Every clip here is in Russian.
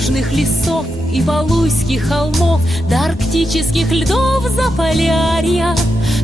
южных лесов и валуйских холмов до арктических льдов Заполярья.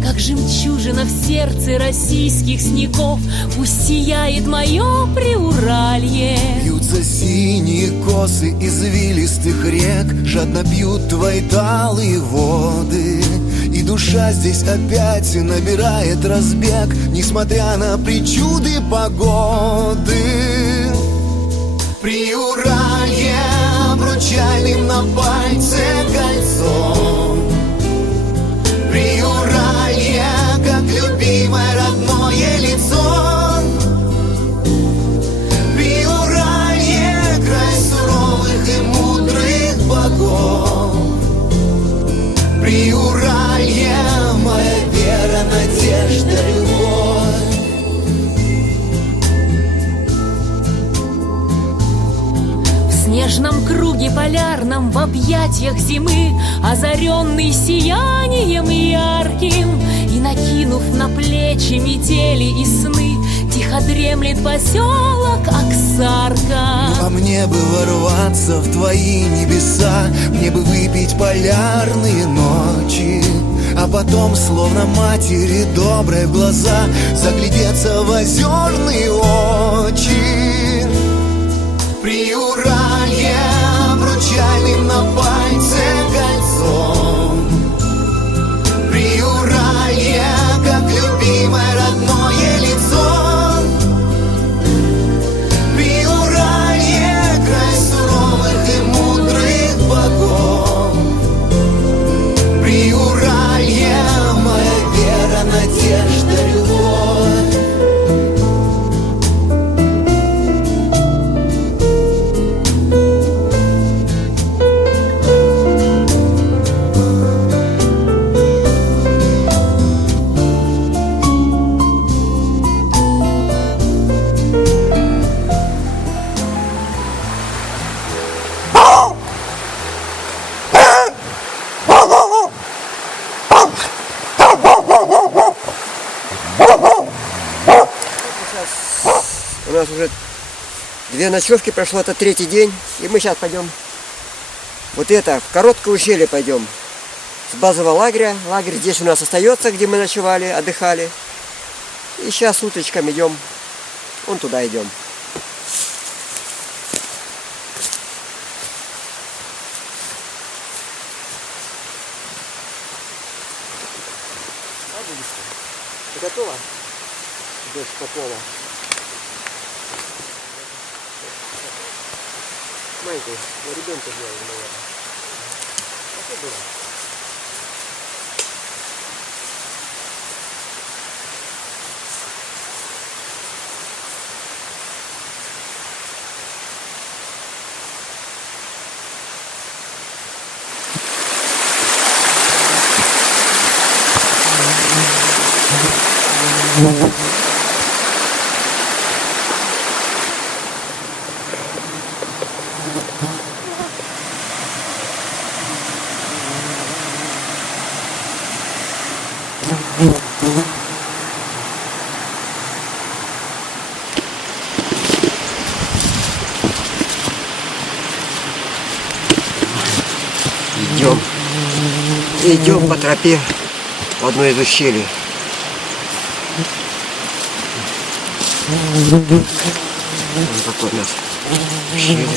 Как жемчужина в сердце российских снегов пусть сияет мое Приуралье. Бьются синие косы извилистых рек, жадно пьют твои талые воды. И душа здесь опять набирает разбег, несмотря на причуды погоды. Приуралье обручальным на пальце кольцом. Приуралье, как любимое родное лицо. Приуралье, край суровых и мудрых богов. Приуралье, моя вера, надежда, любовь. В снежном круге полярном, в объятиях зимы, озаренный сиянием ярким, и накинув на плечи метели и сны, тихо дремлет поселок Оксарка. А мне бы ворваться в твои небеса, мне бы выпить полярные ночи, а потом, словно матери добрые глаза, заглядеться в озерные очи. Приуралье обручальным на пальце кольцом. Приуралье, как любимое родное лицо. Приуралье, край суровых и мудрых богов. Приуралье, моя вера, надежда, любовь. У нас уже 2 ночевки прошло, это 3-й день, и мы сейчас пойдем вот это, в короткое ущелье пойдем. С базового лагеря, лагерь здесь у нас остается, где мы ночевали, отдыхали. И сейчас уточками идем, вон туда идем. Ты готова? Дочь Попова. Маленький, я ребенка делаю, наверное. А что было? Идем по тропе в одно из ущелий. Вот такое у нас ущелье.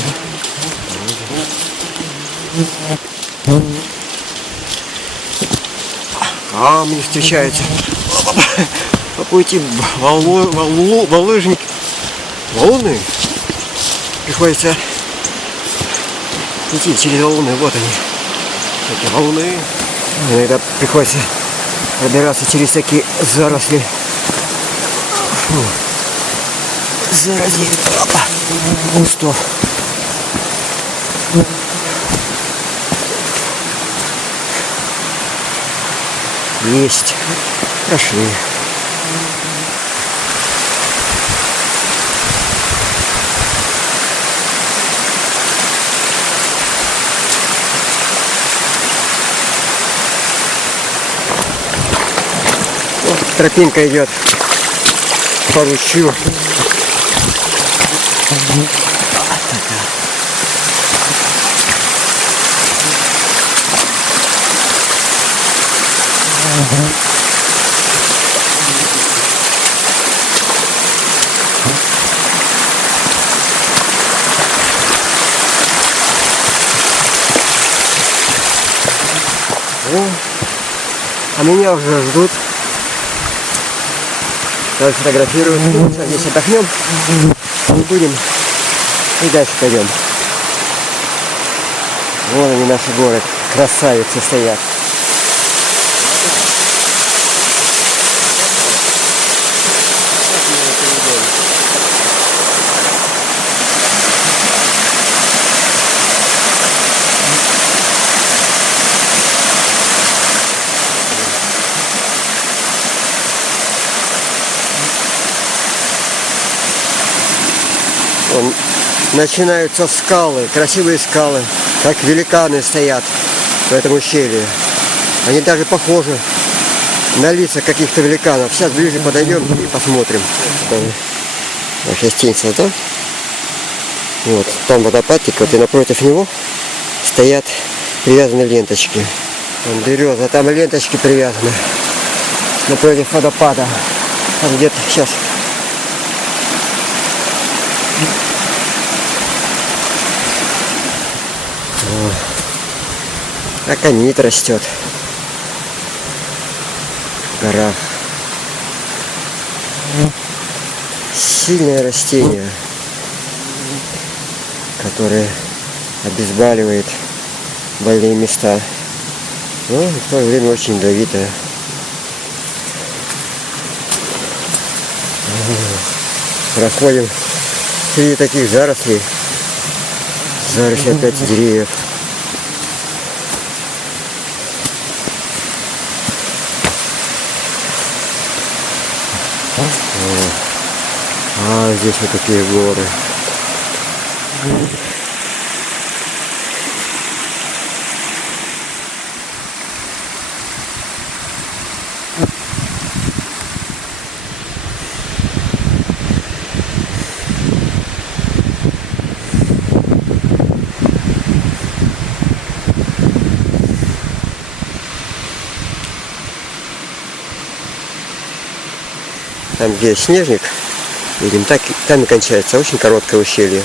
Камни встречаются. По пути валыжник. Валуны. Приходится идти через валуны. Вот они. Такие валуны. Иногда приходится пробираться через такие заросли. Заросли кустов. Есть. Прошли. Вот тропинка идет по ручью. А меня уже ждут. Давай фотографируем. Сейчас здесь отдохнем. И будем. И дальше пойдем. Вон они, наши горы. Красавицы стоят. Вон начинаются скалы, красивые скалы, как великаны стоят в этом ущелье. Они даже похожи на лица каких-то великанов. Сейчас ближе подойдем и посмотрим. Сейчас тень создам. Вот, там водопадик, вот и напротив него стоят привязанные ленточки. Там береза, там ленточки привязаны напротив водопада. Там где-то сейчас. Аконит растет в горах. Сильное растение, которое обезболивает больные места, но в то же время очень ядовитое. Проходим среди таких зарослей. Заросли опять деревьев. А здесь вот такие горы. Там, где снежник, видим, там и кончается очень короткое ущелье.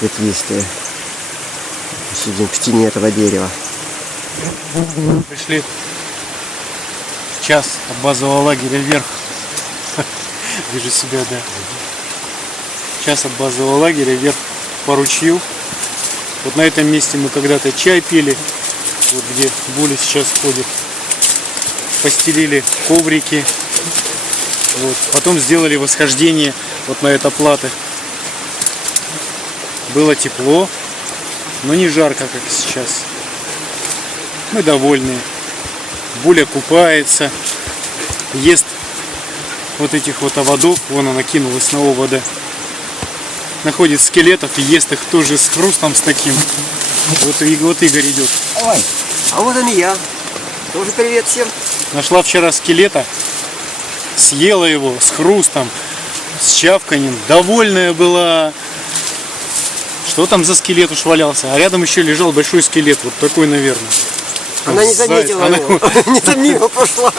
Ветвистые. Сидим в тени этого дерева. Пришли в час от базового лагеря вверх. Вижу себя, да. Час от базового лагеря вверх по ручью. Вот на этом месте мы когда-то чай пили. Вот где Буля сейчас ходит. Постелили коврики. Вот. Потом сделали восхождение вот на это плато. Было тепло, но не жарко, как сейчас. Мы довольны. Буля купается, ест вот этих вот оводов. Вон она кинулась на овода. Находит скелетов и ест их тоже с хрустом, с таким. Вот Игорь идет. Ой, а вот и я. Тоже привет всем. Нашла вчера скелета, съела его с хрустом, с чавканем. Довольная была. Что там за скелет уж валялся? А рядом еще лежал большой скелет. Вот такой, наверное. Она не заметила его. Не мимо пошла.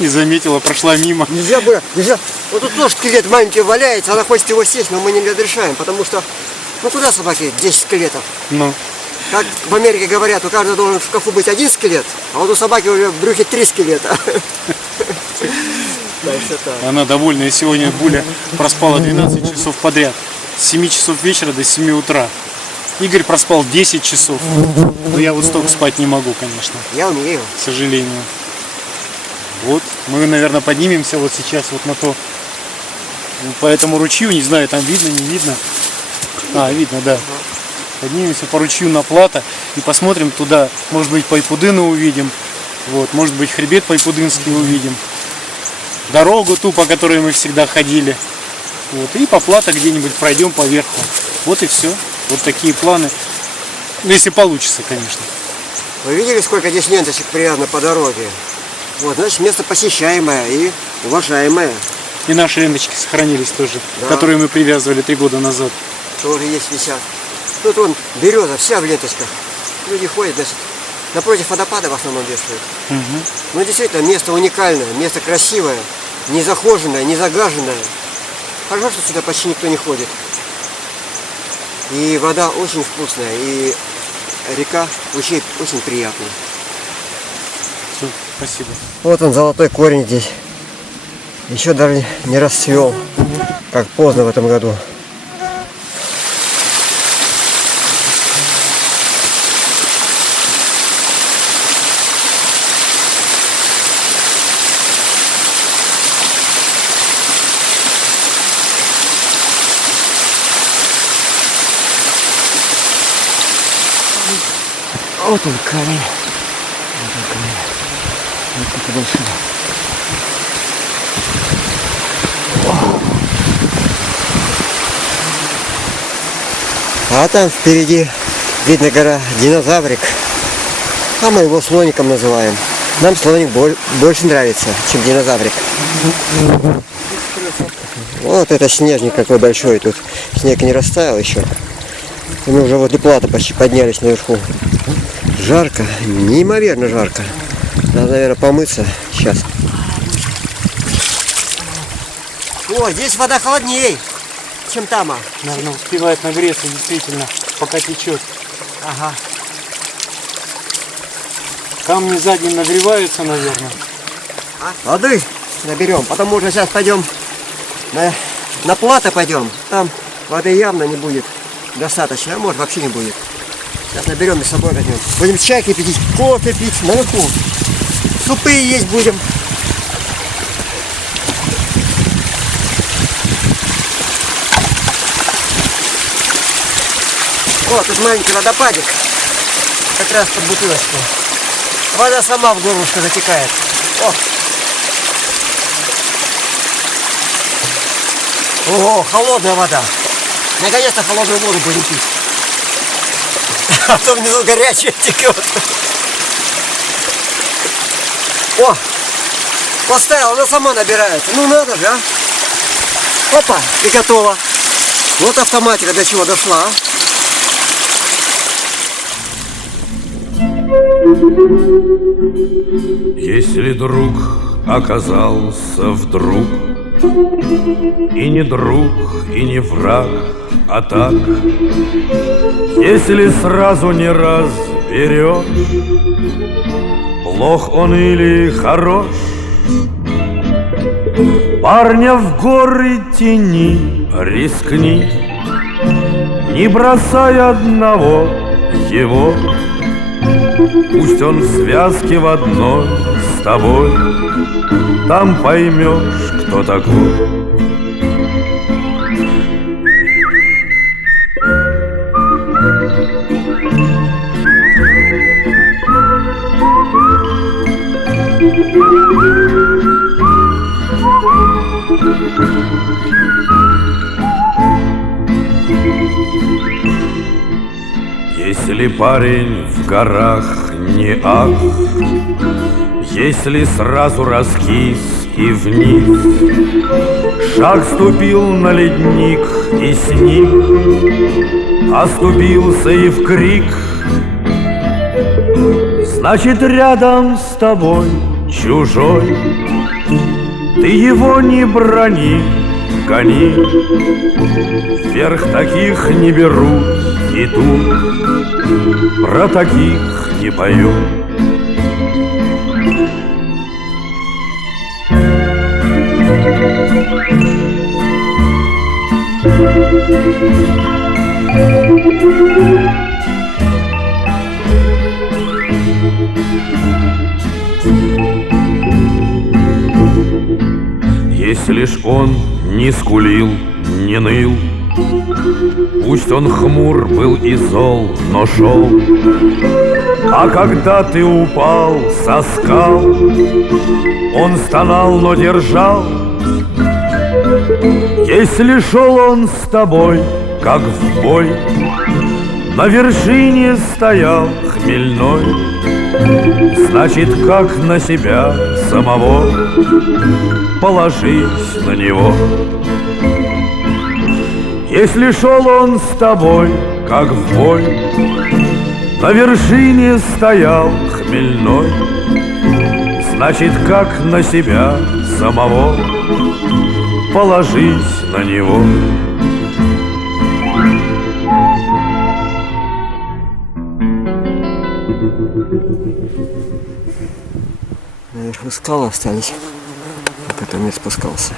Не заметила, прошла мимо. Нельзя было, нельзя. Вот тут тоже скелет маленький валяется, она хочет его съесть, но мы не разрешаем, потому что, ну куда собаки 10 скелетов? Ну. Как в Америке говорят, у каждого должен в шкафу быть один скелет, а вот у собаки уже в брюхе 3 скелета. Она довольная. Сегодня Буля проспала 12 часов подряд. С 7 часов вечера до 7 утра. Игорь проспал 10 часов. Но я вот столько спать не могу, конечно. Я умею. К сожалению. Вот. Мы, наверное, поднимемся вот сейчас вот на то. По этому ручью. Не знаю, там видно, не видно. А, видно, да. Поднимемся по ручью на плато и посмотрим туда. Может быть, Пайпудыну увидим. Вот. Может быть, хребет Пайпудынский увидим. Дорогу ту, по которой мы всегда ходили. Вот, и по плато где-нибудь пройдем поверху. Вот и все. Вот такие планы. Ну, если получится, конечно. Вы видели, сколько здесь ленточек привязано по дороге? Вот, значит, место посещаемое и уважаемое. И наши ленточки сохранились тоже, Да. которые мы привязывали 3 года назад. Тоже есть, висят. Тут вон береза, вся в ленточках. Люди ходят, значит, напротив водопада в основном вешают. Угу. Ну, действительно, место уникальное, место красивое, не захоженное, не загаженное. Хорошо, что сюда почти никто не ходит. И вода очень вкусная, и река очень, очень приятная. Все, спасибо. Вот он, золотой корень здесь. Еще даже не расцвел, как поздно в этом году. Вот он камень. Вот он камень. Вот такой большой. А там впереди видно гора Динозаврик. А мы его слоником называем. Нам слоник больше нравится, чем Динозаврик. Вот это снежник какой большой. Тут снег не растаял еще. И мы уже возле плата почти поднялись наверху. Жарко, неимоверно жарко. Надо, наверное, помыться сейчас. О, здесь вода холоднее, чем там. Наверное, успевает нагреться действительно, пока течет. Ага. Камни задним нагреваются, наверное. Воды наберем, потом уже сейчас пойдем на плато пойдем. Там воды явно не будет достаточно, а может вообще не будет. Сейчас наберем и с собой возьмем. Будем чай кипятить, кофе пить наверху. Супы есть будем. Вот тут маленький водопадик. Как раз под бутылочку. Вода сама в горлышко затекает. О, холодная вода. Наконец-то холодную воду будем пить. А то внизу горячая текет. О, поставил, она сама набирается. Ну надо же, а. Опа, и готово. Вот автоматика до чего дошла, а. Если друг оказался вдруг и не друг, и не враг, а так, если сразу не разберешь, плох он или хорош, парня в горы тяни, рискни, не бросай одного его. Пусть он в связке в одной с тобой, там поймешь, кто такой. Если парень в горах не ах, если сразу раскис и вниз, шаг ступил на ледник и с ним оступился и в крик, значит рядом с тобой чужой, ты его не брони, гони, вверх таких не берут, и тут про таких не поют. Если ж он не скулил, не ныл, пусть он хмур был и зол, но шел. А когда ты упал со скал, он стонал, но держал. Если шел он с тобой, как в бой, на вершине стоял хмельной, значит, как на себя самого, положись на него. Если шел он с тобой, как в бой, на вершине стоял хмельной, значит, как на себя самого, положись на него. Наверху скалы остались, по которым я спускался.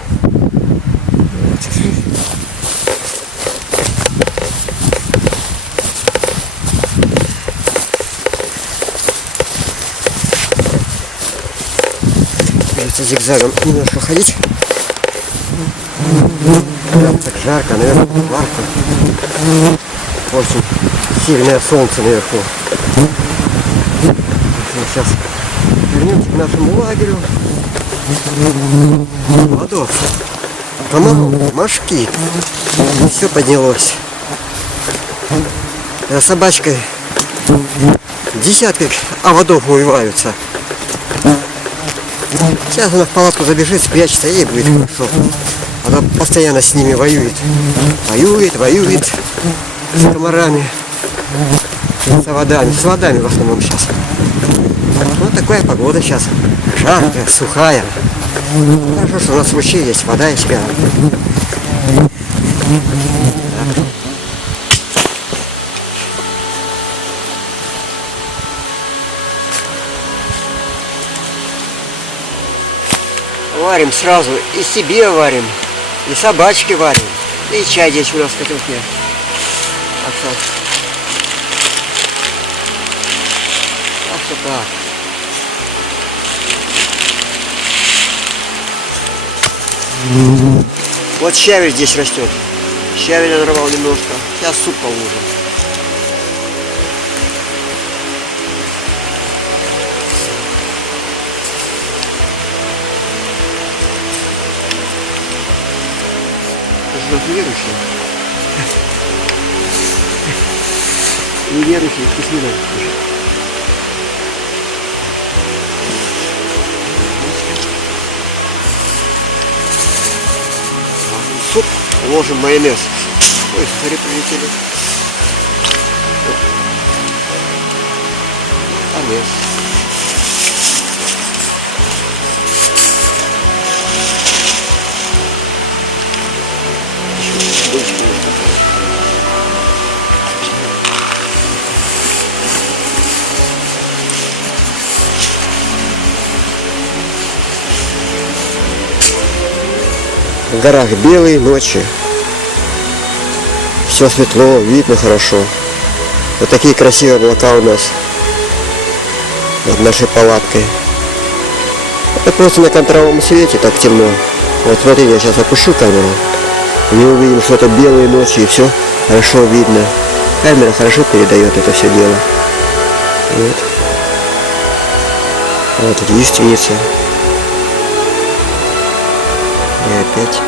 Придется зигзагом немножко ходить. Прям так жарко, наверное, жарко. Очень сильное солнце наверху. Сейчас вернемся к нашему лагерю. Водов, комаров, мошки. Все поднялось. За собачкой десятки оводов увиваются. Сейчас она в палатку забежит, спрячется, ей будет хорошо. Она постоянно с ними воюет. Воюет с комарами, с водами. С водами в основном сейчас. Вот такая погода сейчас. Жаркая, сухая. Хорошо, что у нас в ручье есть вода есть рядом. Варим сразу, и себе варим, и собачке варим, и чай здесь у нас в котелке. Так что так. Вот щавель здесь растет. Щавель я нарвал немножко. Сейчас суп положим. Ты же верующий. Неверующий, вкуснина. Суп ложим майонез. Ой, сухари прилетели. Майонез. Еще дольше немножко. В горах белые ночи. Все светло, видно хорошо. Вот такие красивые облака у нас над нашей палаткой. Это просто на контровом свете так темно. Вот смотрите, я сейчас опущу камеру. И мы увидим что-то белые ночи, и все хорошо видно. Камера хорошо передает это все дело. Вот. Вот лиственница. И опять